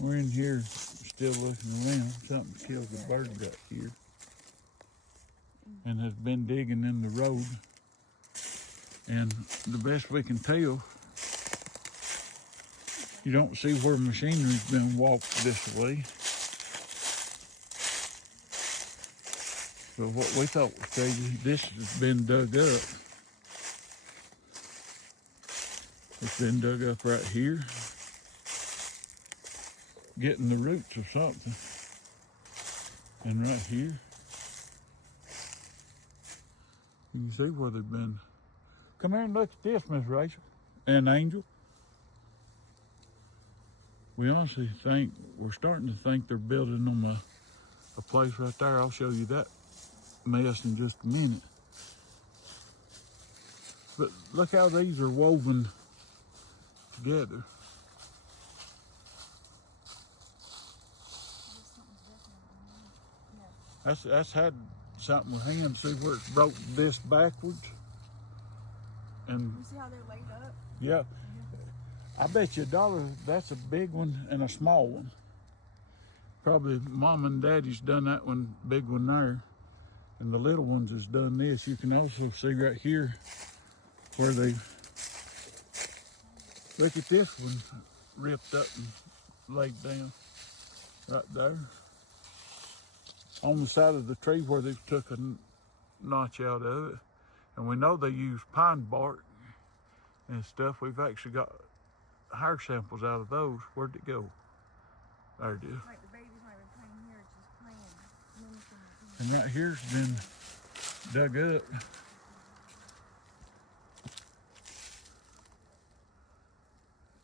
We're in here still looking around. Something killed the bird back here and has been digging in the road. And the best we can tell, you don't see where machinery's been walked this way. So what we thought was crazy, this has been dug up. It's been dug up right here, getting the roots of something. And right here, you can see where they've been. Come here and look at this, Miss Rachel and Angel. We honestly think, we're starting to think they're building on a place right there. I'll show you that mess in just a minute. But look how these are woven together. That's had something with hands. See where it's broke this backwards? And you see how they're laid up? yeah. I bet you $1 that's a big one and a small one. Probably mom and daddy's done that one, big one there. And the little ones has done this. You can also see right here where they, look at this one ripped up and laid down right there. On the side of the tree where they took a notch out of it. And we know they use pine bark and stuff. We've actually got hair samples out of those. Where'd it go? There it is. Like the baby's not even playing here, it's just playing. And right here's been dug up.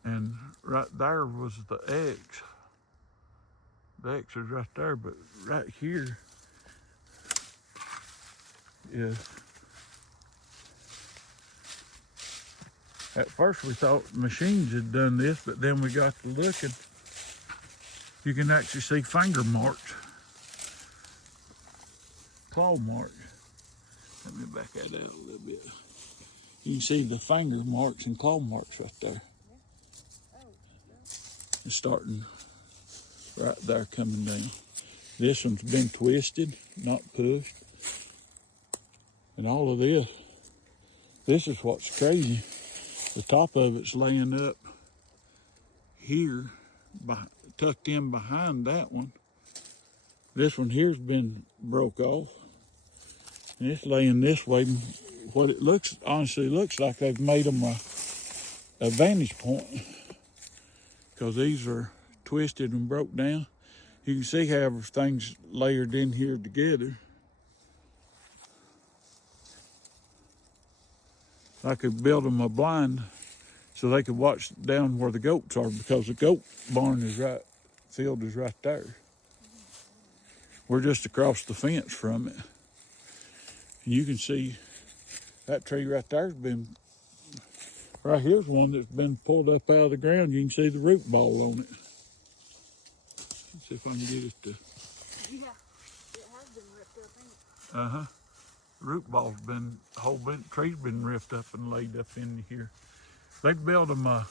And right there was the X. The X is right there, but right here is, at first we thought machines had done this, but then we got to looking. You can actually see finger marks, claw marks. Let me back that out a little bit. You can see the finger marks and claw marks right there. It's starting right there coming down. This one's been twisted, not pushed. And all of this is what's crazy. The top of it's laying up here, tucked in behind that one. This one here's been broke off. And it's laying this way. What it honestly looks like they've made them a vantage point. Because these are twisted and broke down. You can see how everything's layered in here together. I could build them a blind so they could watch down where the goats are, because the goat barn is right, field is right there. We're just across the fence from it. And you can see that tree right there's been, right here's one that's been pulled up out of the ground. You can see the root ball on it. Let's see if I can get it to. Yeah, it has been ripped up, ain't it? Uh-huh. Root ball's been, the whole tree's been ripped up and laid up in here. They built them a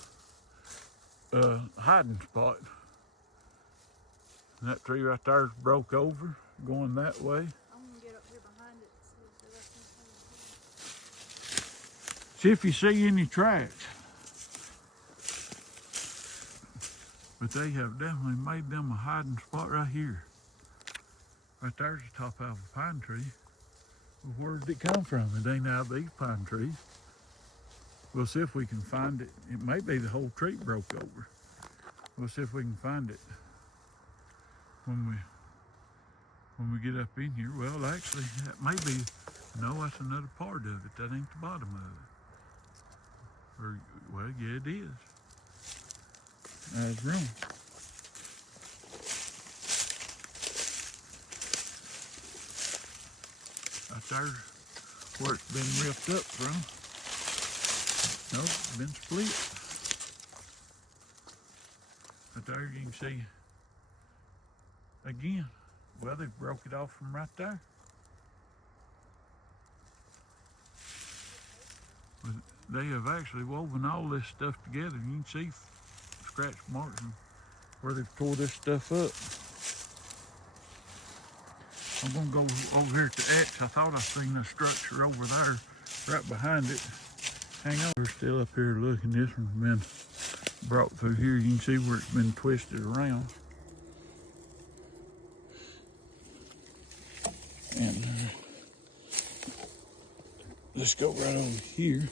hiding spot. And that tree right there's broke over, going that way. I'm gonna get up here behind it and see if See if you see any tracks. But they have definitely made them a hiding spot right here. Right there's the top of a pine tree. Well, where did it come from? It ain't out of these pine trees. We'll see if we can find it. It may be the whole tree broke over. We'll see if we can find it when we get up in here. Well, actually, that may be, no, that's another part of it. That ain't the bottom of it. Or, well, yeah, it is. I was wrong. Right there, where it's been ripped up from. No, it's been split. Right there you can see, again, well, they broke it off from right there. But they have actually woven all this stuff together. You can see scratch marks and where they tore this stuff up. I'm gonna go over here at the X. I thought I seen a structure over there, right behind it. Hang on. We're still up here looking. This one's been brought through here. You can see where it's been twisted around. And let's go right over here.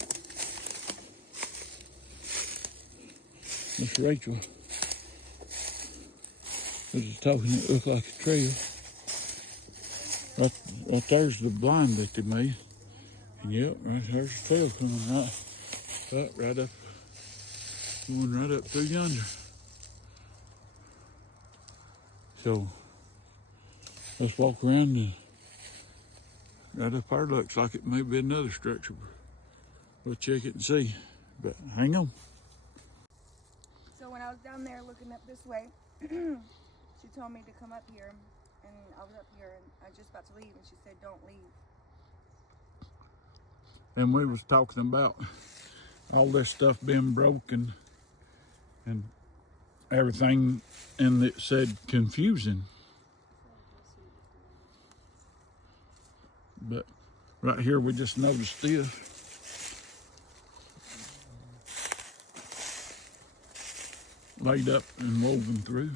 Miss Rachel was talking. It looked like a trail. Right there's the blind that they made. And yep, right there's the trail coming right up, going right up through yonder. So let's walk around and right up there looks like it may be another structure. We'll check it and see. But hang on. So when I was down there looking up this way, she told me to come up here, and I was up here, and I was just about to leave, and she said, "Don't leave." And we was talking about all this stuff being broken and everything, and it said confusing. But right here we just noticed this. Laid up and woven through.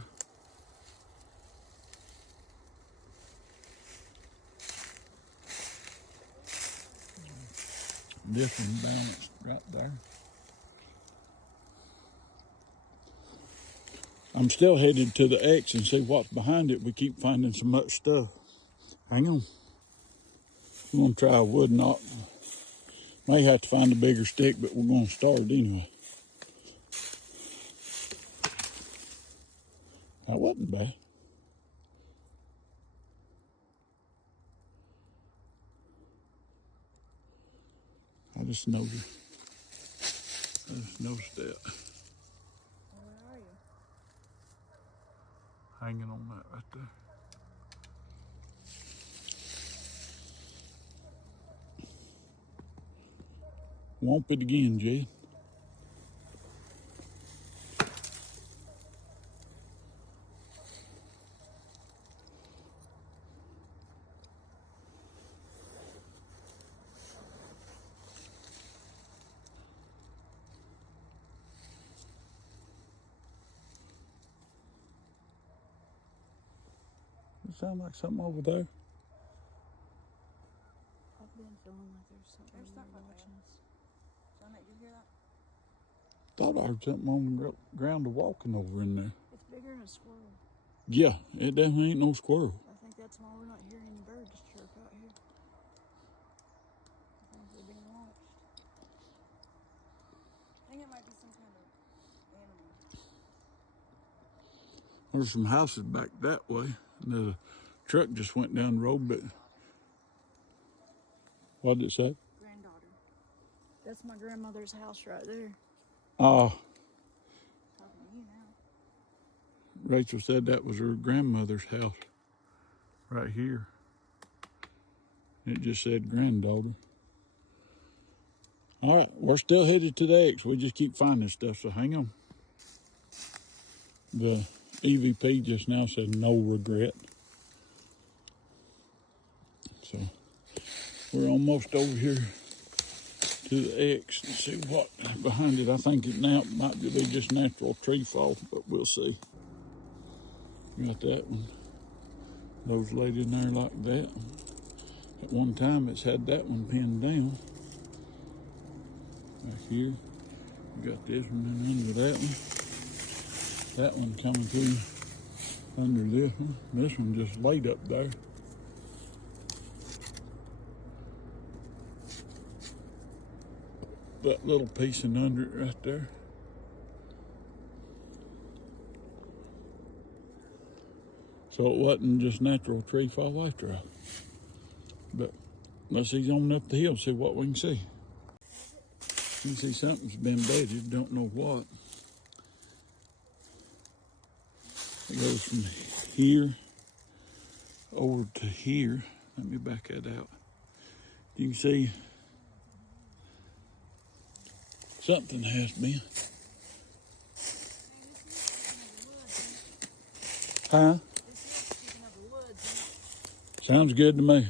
This one balanced right there. I'm still headed to the X and see what's behind it. We keep finding so much stuff. Hang on. We're gonna try a wood knot. May have to find a bigger stick, but we're gonna start anyway. That wasn't bad. I just noticed that. Where are you? Hanging on that right there. Womp it again, Jay. It sound like something over there. I've been feeling like there's something There's something up watching us. Janet, you hear that? Thought I heard something on the ground walking over in there. It's bigger than a squirrel. Yeah, it definitely ain't no squirrel. I think that's why we're not hearing any birds chirp out here. I think they're being watched. I think it might be some kind of animal. There's some houses back that way. And the truck just went down the road, but what did it say? Granddaughter. That's my grandmother's house right there. Oh, Talking to you now. Rachel said that was her grandmother's house right here. It just said granddaughter. All right, we're still headed to the X. We just keep finding stuff, so hang on. The EVP just now said no regret. So we're almost over here to the X and see what behind it. I think it now might be just natural tree fall, but we'll see. Got that one. Those laid in there like that. At one time it's had that one pinned down. Back here. We got this one in under that one. That one coming through under this one. This one just laid up there. That little piece in under it right there. So it wasn't just natural tree fall after all. But let's see on up the hill, see what we can see. You can see something's been bedded, don't know what. It goes from here over to here. Let me back that out. You can see something has been. Huh? This is speaking of the woods. Sounds good to me.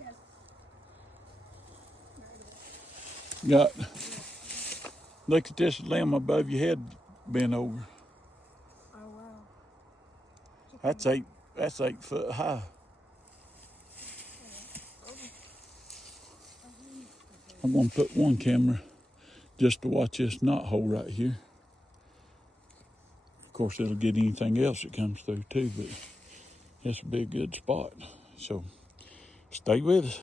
Yes. Got, look at this limb above your head bent over. Oh wow. That's 8 foot high. I'm gonna put one camera just to watch this knot hole right here. Of course, it'll get anything else that comes through too, but this will be a good spot. So stay with us.